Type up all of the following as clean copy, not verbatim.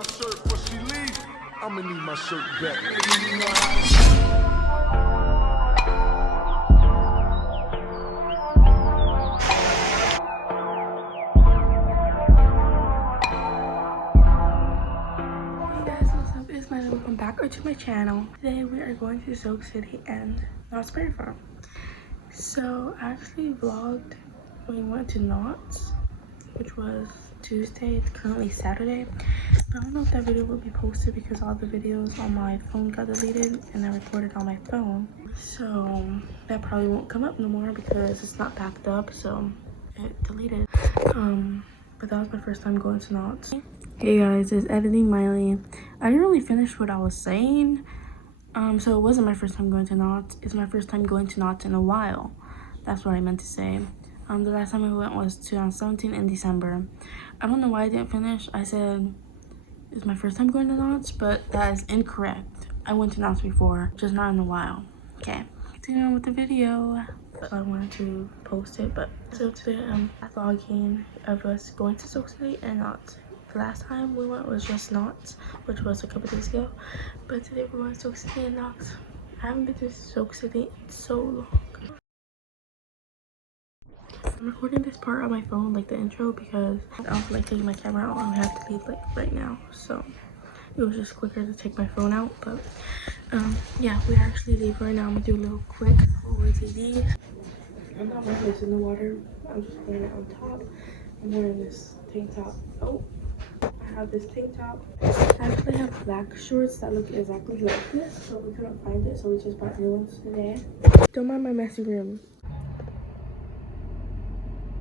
my shirt before she leave. I'ma need my shirt back. Welcome back to my channel. Today we are going to Soak City and Knott's Berry Farm. So I actually vlogged when we went to Knott's, which was Tuesday. It's currently Saturday. But I don't know if that video will be posted because all the videos on my phone got deleted and I recorded on my phone. So that probably won't come up no more because it's not backed up, so it deleted. But that was my first time going to Knott's. Hey guys, it's Editing Miley. I didn't really finish what I was saying. So it wasn't my first time going to Knott's. It's my first time going to Knott's in a while. That's what I meant to say. The last time I went was 2017 in December. I don't know why I didn't finish. I said it's my first time going to Knott's, but that is incorrect. I went to Knott's before, just not in a while. Okay, continue on with the video. I wanted to post it, but so today I'm vlogging of us going to Soak City and Knott's. The last time we went was just Knott's, which was a couple days ago, but today we're going to Soak City and Knott's. I haven't been to Soak City in so long. I'm recording this part on my phone, like the intro, because I don't feel like taking my camera out and I have to leave like right now, so it was just quicker to take my phone out. But yeah, we actually leave right now. I'm gonna do a little quick OOTD. I'm not wearing this in the water, I'm just wearing it on top. I'm wearing this tank top. Oh, I have this tank top. I actually have black shorts that look exactly like this, so we couldn't find it, so we just bought new ones today. Don't mind my messy room.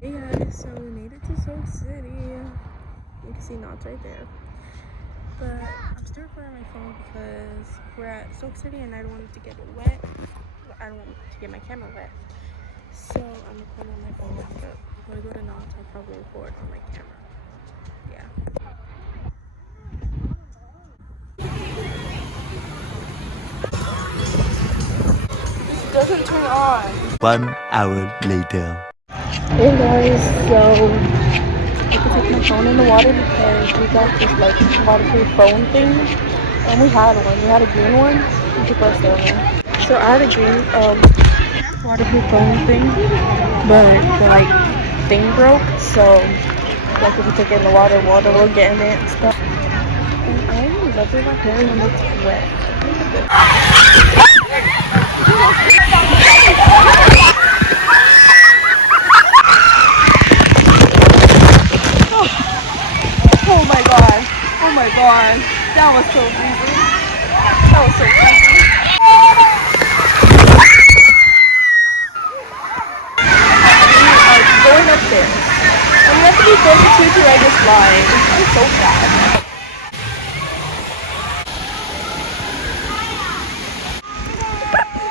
Hey guys, so we made it to Soak City. You can see Knott's right there. But I'm still recording my phone because we're at Soak City and I don't want it to get wet. I don't want to get my camera wet. So I'm recording on my phone, but when I go to Knott's, I'll probably record on my camera. Yeah. This doesn't turn on. 1 hour later. Hey guys, so I can take my phone in the water because we got this like waterproof phone thing, and we had a green one. You could press it on. So I had a green waterproof phone thing, but the like thing broke, so like if you take it in the water will get in it and stuff. And I really love my hair when it's wet. Look at this. Oh my god. Oh my god. That was so easy. That was so easy. We are going up there. And we have to be 42 to ride this line. It's so sad.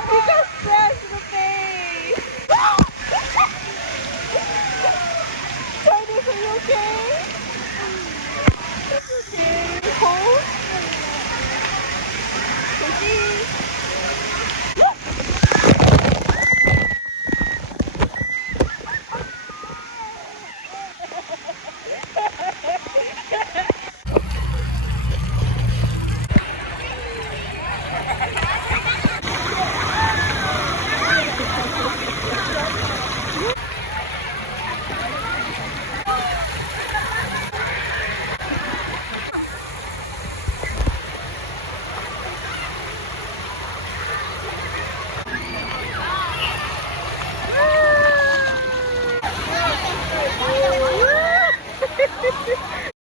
You got scratched in the face. Titus, are you okay? Okay, cold.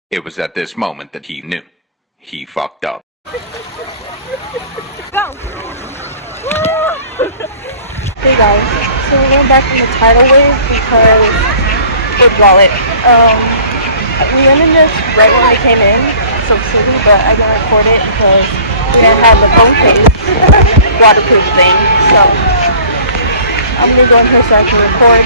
It was at this moment that he knew. He fucked up. Go! Hey guys, so we're going back from the tidal wave because with wallet. We went in this right when we came in, so silly, but I didn't record it because we didn't have the phone case waterproof thing. So I'm gonna go in here so I can record.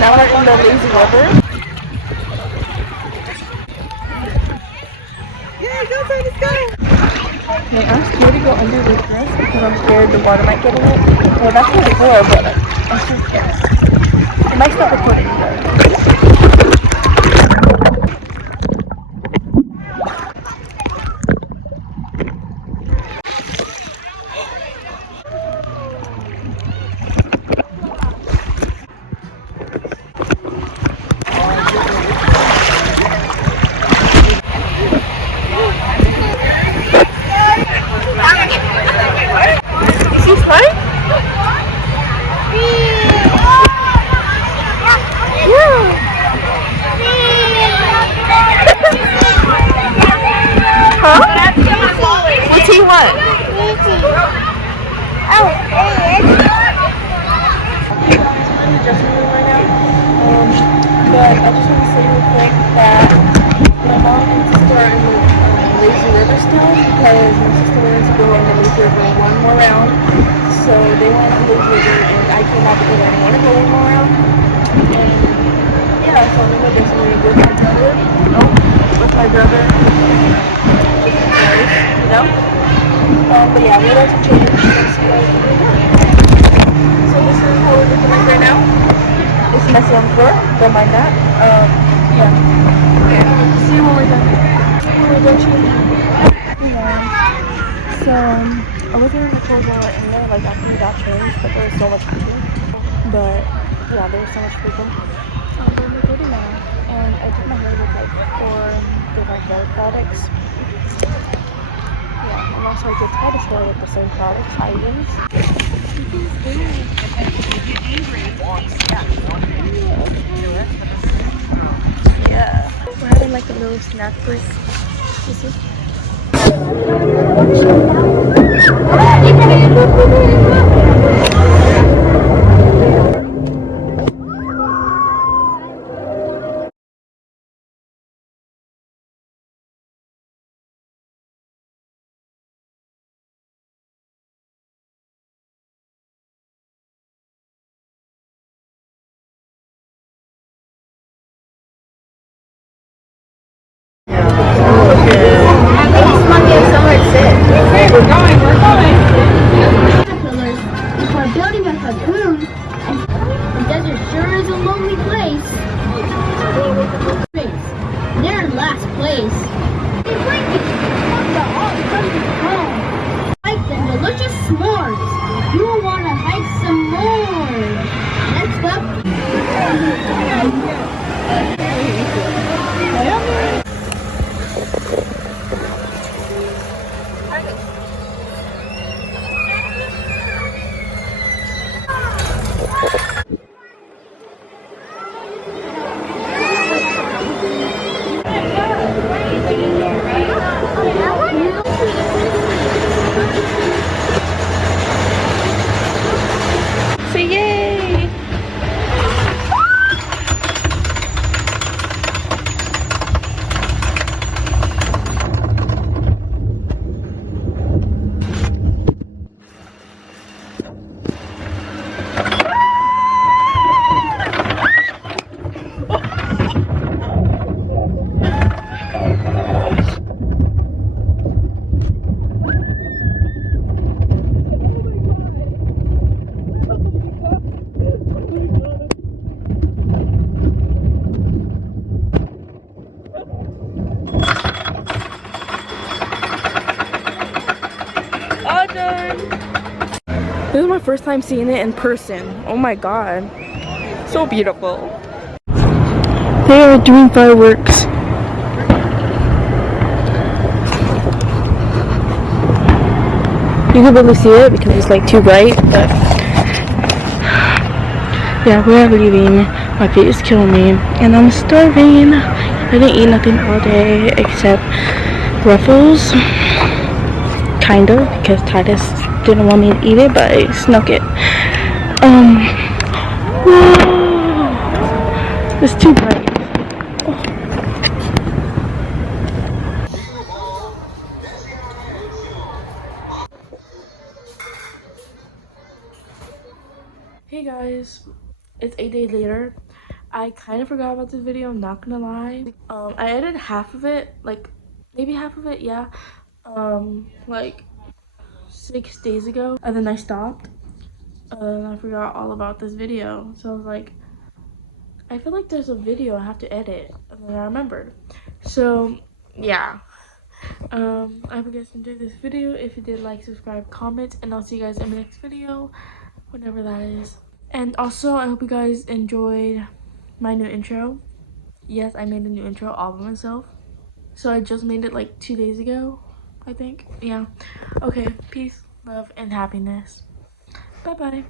Now we're in the lazy river. Yeah, go, Titus, go! Okay, I'm scared to go under this dress because I'm scared the water might get in it. Well, that's what it's for, but I'm still scared. It might stop recording though. She's fine? Huh? What's he want? Oh, I'm in the dressing room right now. But I just want to say real quick that my mom and sister are in the lazy river still because my sister wanted to go in the lazy river one more round. So they went in the lazy river and I came out because I didn't want to go one more round. And yeah, so I'm in the dressing room with my brother. Oh, with my brother. Just in case, you know? But yeah, we like to change and see what we do. So this is how we're looking like right now. It's messy on the floor, don't mind that. Yeah. Okay. See you when we're done. When we're done changing. So, I wasn't really told when we were in there, like after we got changed, but there was so much people. But, yeah, there was so much people. But I'm recording now. And I did my hair with like 4 different hair products. Yeah, and also I did Titus hair with the same products I use. Yeah. We're having like a little snack break. You see? For building a cocoon, the desert sure is a lonely place. They're in last place. They bring you the all-country home. Like them delicious s'mores. You will want to hike some more. Next up. So yay! All done. This is my first time seeing it in person. Oh my god. So beautiful. They are doing fireworks. You can barely see it because it's like too bright, but yeah, we're leaving. My feet is killing me and I'm starving. I didn't eat nothing all day except Ruffles. Kind of, because Titus didn't want me to eat it, but I snuck it. Whoa! It's too bright. Hey guys, it's 8 days later. I kind of forgot about this video, I'm not gonna lie. I edited half of it, like maybe half of it, yeah, like 6 days ago, and then I stopped and I forgot all about this video. So I was like, I feel like there's a video I have to edit, and then I remembered. So yeah, I hope you guys enjoyed this video. If you did, like, subscribe, comment, and I'll see you guys in the next video, whenever that is. And also, I hope you guys enjoyed my new intro. Yes, I made a new intro all by myself. So I just made it like 2 days ago, I think. Yeah. Okay, peace, love, and happiness. Bye bye.